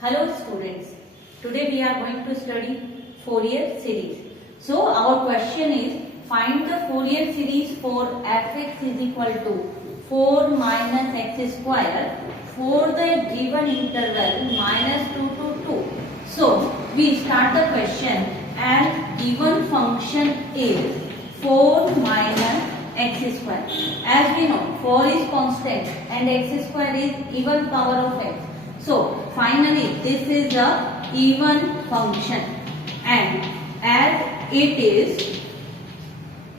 Hello students, today we are going to study Fourier series. So our question is, find the Fourier series for fx is equal to 4 minus x square for the given interval minus 2 to 2. So we start the question as given function is 4 minus x square. As we know, 4 is constant and x square is even power of x. So finally this is a even function, and as it is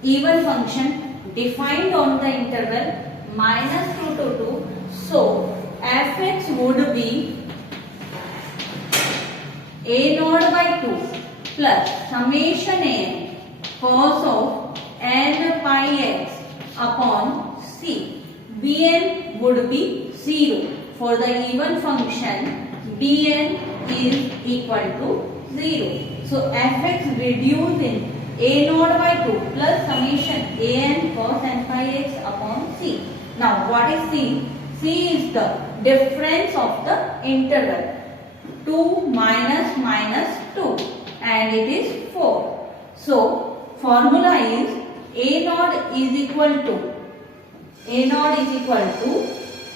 even function defined on the interval minus 2 to 2, so fx would be a naught by 2 plus summation n cos of n pi x upon c. Bn would be 0. For the even function, Bn is equal to 0. So fx reduced in a naught by 2 plus summation an cos n pi x upon c. Now what is c? C is the difference of the interval 2 minus minus 2, and it is 4. So formula is a naught is equal to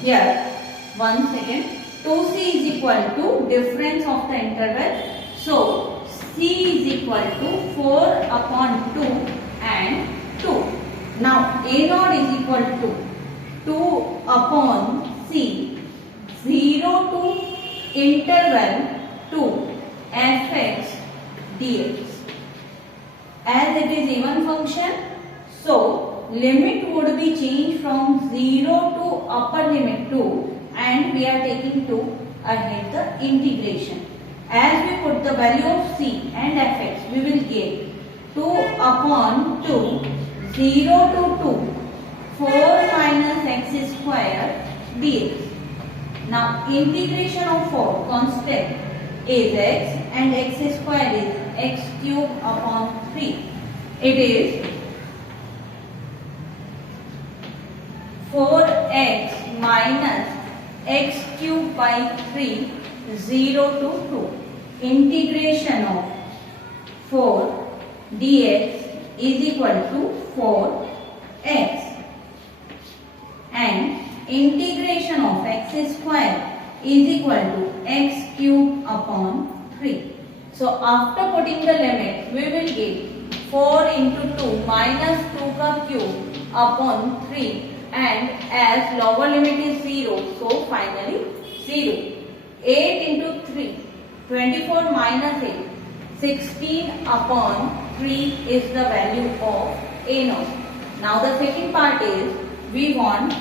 here. One second. 2c is equal to difference of the interval. So c is equal to 4 upon 2 and 2. Now a naught is equal to 2 upon c, 0 to interval 2 fx dx. As it is even function, so limit would be changed from 0 to upper limit 2, and we are taking to ahead the integration. As we put the value of c and fx, we will get 2 upon 2, 0 to 2, 4 minus x square dx. Now integration of 4 constant is x and x square is x cube upon 3. It is 4x minus x cube by 3, 0 to 2. Integration of 4 dx is equal to 4x, and integration of x square is equal to x cube upon 3. So after putting the limit, we will get 4 into 2 minus 2 ka cube upon 3. And as lower limit is 0, so finally 0. 8 into 3, 24 minus 8, 16 upon 3 is the value of a naught. Now the second part is, we want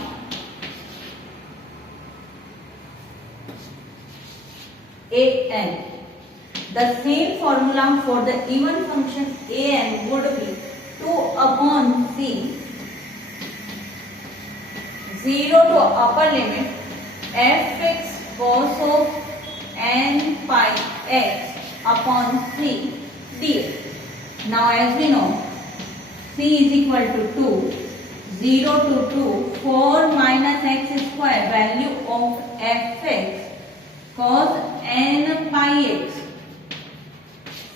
an. The same formula for the even function an would be 2 upon c, 0 to upper limit fx cos of n pi x upon c dx. Now as we know, c is equal to 2, 0 to 2, 4 minus x square, value of fx cos n pi x,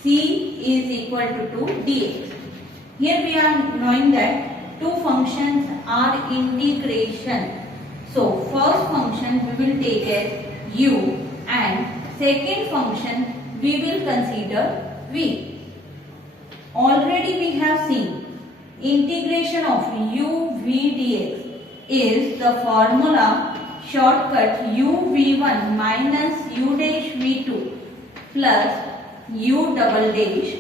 c is equal to 2 dx. Here we are knowing that two functions are integration. So first function we will take as u, and second function we will consider v. Already we have seen integration of u v dx is the formula shortcut u v1 minus u dash v2 plus u double dash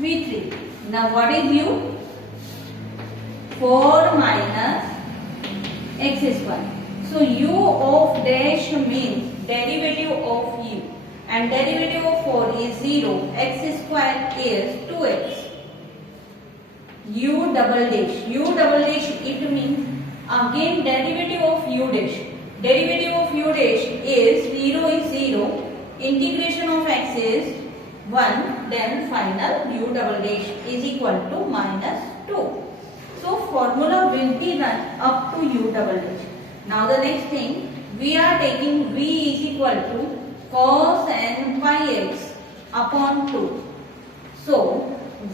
v3. Now what is u? 4 minus x square. So u of dash means derivative of u, and derivative of 4 is 0, x square is 2x. U double dash it means again derivative of u dash. Derivative of u dash is 0 is 0, integration of x is 1, then final u double dash is equal to minus 2. So formula will be run up to u double dash. Now the next thing, we are taking v is equal to cos n pi x upon 2. So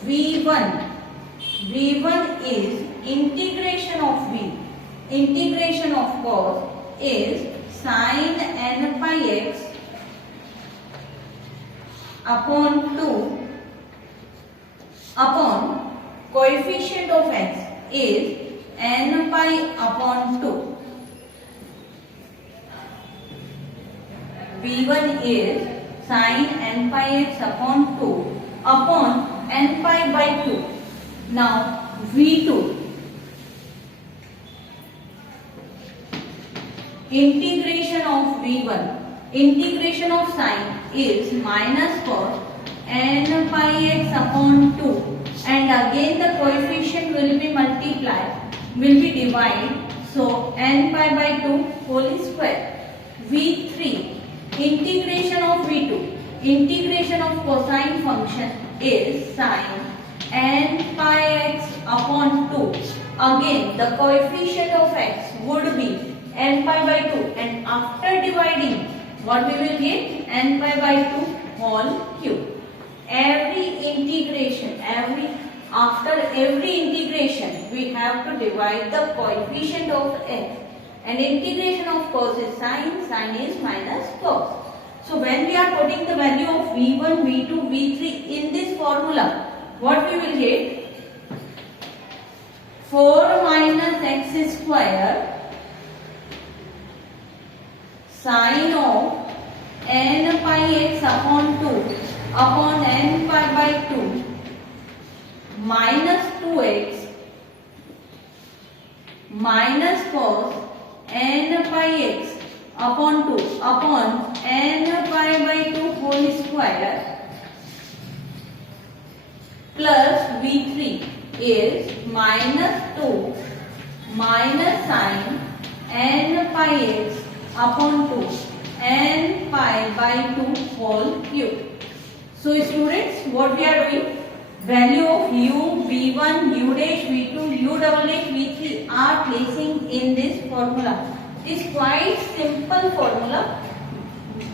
V1 is integration of V. Integration of cos is sin n pi x upon 2 upon coefficient of x is n pi upon 2. V1 is sin n pi x upon 2 upon n pi by 2. Now V2 integration of V1, integration of sine is minus cos n pi x upon 2, and again the coefficient will be multiplied, will be divided, so n pi by 2 whole square. V3 integration of V2, integration of cosine function is sine n pi x upon 2. Again the coefficient of x would be n pi by 2, and after dividing what we will get? N pi by 2 whole cube. After every integration we have to divide the coefficient of x, and integration of cos is sine, sine is minus cos. So when we are putting the value of V1, V2, V3 in this formula, what we will get? 4 minus x square sine of n pi x upon 2 upon n pi by 2 minus 2x minus cos n pi x upon 2 upon n pi by 2 whole square plus V3 is minus 2 minus sine n pi x upon 2 n pi by 2 whole cube. So students, what we are doing? Value of u, v1, u dash, v2, u double dash, v3 are placing in this formula. It is quite simple formula.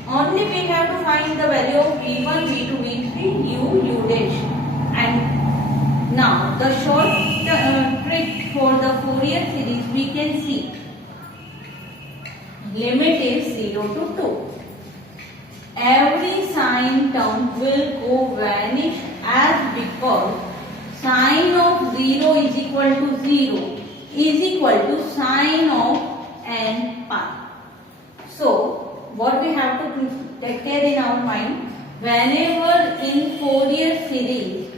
Only we have to find the value of v1, v2, v3, u dash. And now the short trick for the Fourier series we can see. Limit is 0 to 2. Every sine term will go vanish, as because sine of 0 is equal to 0 is equal to sine of n pi. So what we have to take care in our mind, whenever in Fourier series,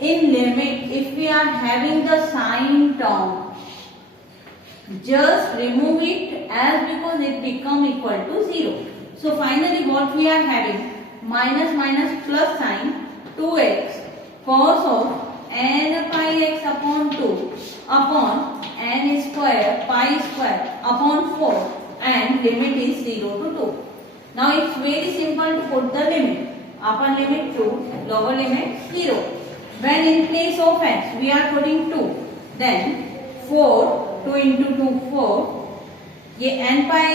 in limit, if we are having the sine term, just remove it, as because it become equal to 0. So finally what we are having? Minus minus plus sign 2x cos of n pi x upon 2 upon n square pi square upon 4, and limit is 0 to 2. Now it's very simple to put the limit. Upper limit 2, lower limit 0. When in place of x we are putting 2, then 4, 2 into 2, 4. N pi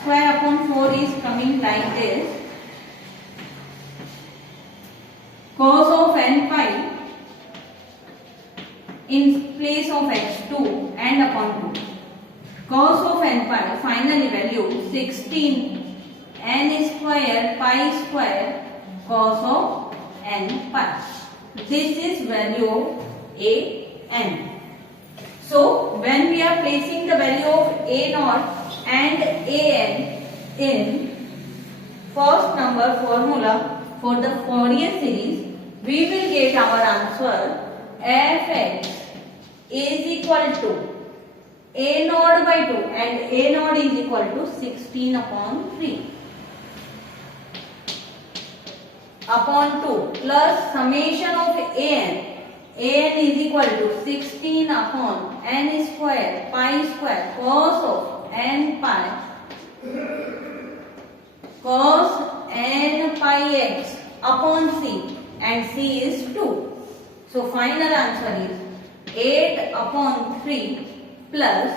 square upon 4 is coming like this. Cos of n pi in place of x 2 and upon 2. Cos of n pi, finally value 16 n square pi square cos of n pi. This is value of a n. So when we are placing the value of a naught and an in first number formula for the Fourier series, we will get our answer fx is equal to a naught by 2, and a naught is equal to 16 upon 3 upon 2 plus summation of an is equal to 16 upon n square pi square cos of n pi cos n pi x upon c, and c is 2. So final answer is 8 upon 3 plus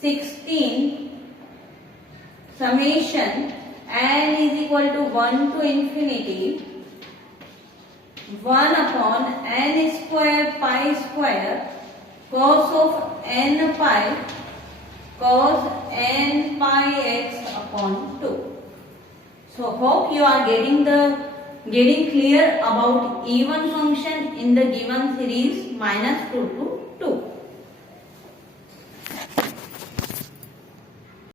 16 summation n is equal to 1 to infinity 1 upon n square pi square cos of n pi cos n pi x upon 2. So hope you are getting clear about even function in the given series -2 to